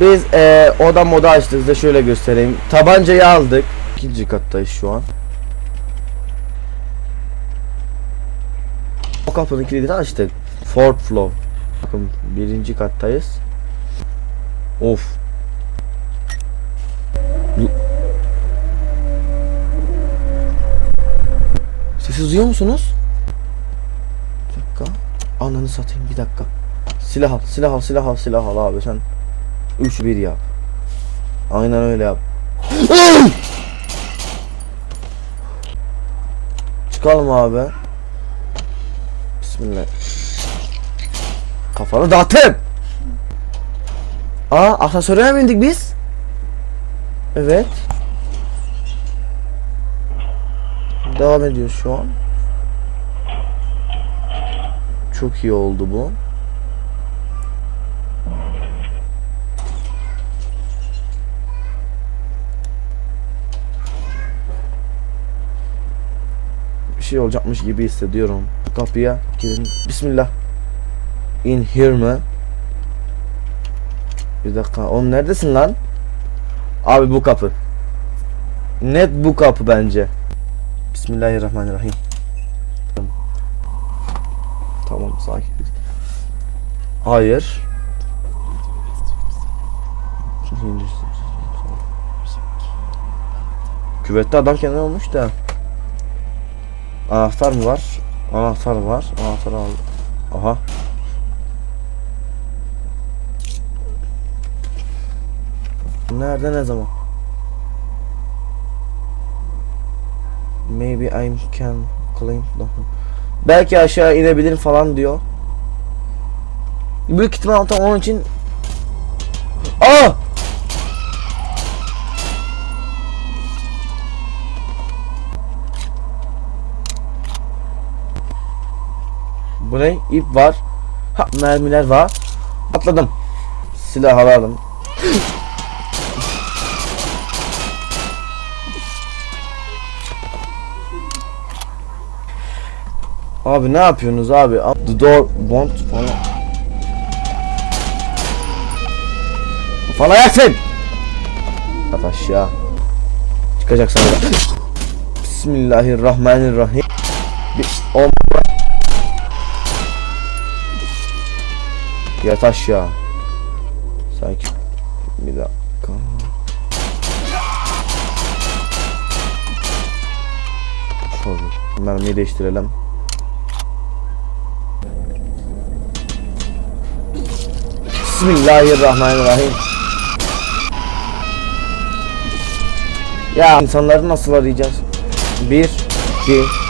Biz eee oda moda açtık size şöyle göstereyim. Tabancayı aldık. İkinci kattayız şu an. O kapının kilidini açtık. Fourth floor. Bakın birinci kattayız. Of. Sesi duyuyor musunuz? Bir dakika. Ananı satayım bir dakika. Silah al, silah al, silah al, silah al abi sen. 3 1 yap. Aynen öyle yap. Çıkalım abi. Bismillah. Kafanı dağıtın. Aa asansöre mi bindik biz? Evet. Devam ediyor şu an. Çok iyi oldu bu. Şey olacakmış gibi hissediyorum. Kapıya girin. Bismillah. In here mi? Bir dakika. Oğlum neredesin lan? Abi bu kapı. Net bu kapı bence. Bismillahirrahmanirrahim. Tamam sakin. Hayır. Küvette adam kendine olmuş da. Anahtar mı var? Anahtar var. Anahtarı al. Aha. Nerede ne zaman? Maybe I can the Belki aşağı inebilirim falan diyor. Büyük ihtimal tam onun için Aa! Bu ne? İp var. Ha, mermiler var. Atladım. Silah alalım. Abi ne yapıyorsunuz abi? The door bond falan. Falan yaksın. At aşağı. Çıkacak sana. Bismillahirrahmanirrahim. Bir Yat aşağı. Sanki bir dakika. Şöyle mermiyi değiştirelim. Bismillahirrahmanirrahim. Ya insanları nasıl arayacağız? Bir, iki.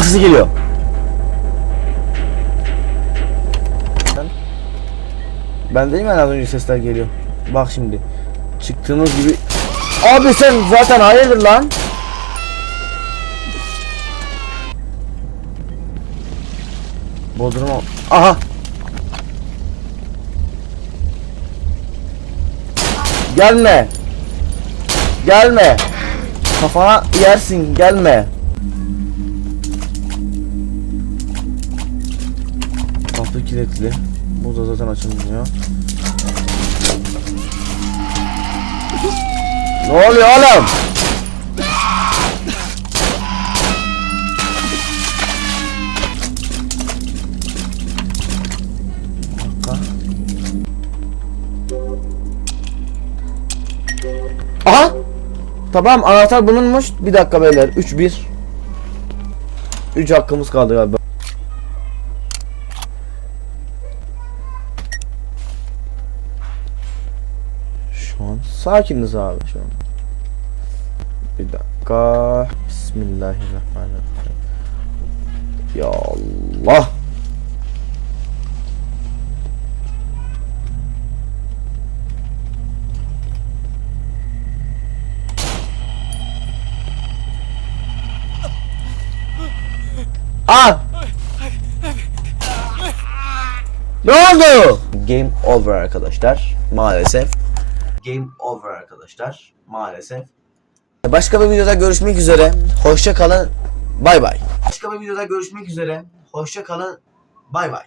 Ayak geliyor. Ben, ben değil mi az önce sesler geliyor? Bak şimdi. Çıktığımız gibi. Abi sen zaten hayırdır lan? Bodrum'a... Aha! Gelme! Gelme! Kafana yersin, gelme! Kilitli. Bu da zaten açılmıyor. Ne oluyor oğlum? Aha! Tamam anahtar bulunmuş. Bir dakika beyler. 3-1. 3 hakkımız kaldı galiba. Şu an sakiniz abi şu an. Bir dakika. Bismillahirrahmanirrahim. Ya Allah. Aa! Ne oldu? Game over arkadaşlar. Maalesef. Game over arkadaşlar. Maalesef. Başka bir videoda görüşmek üzere. Hoşça kalın. Bay bay. Başka bir videoda görüşmek üzere. Hoşça kalın. Bay bay.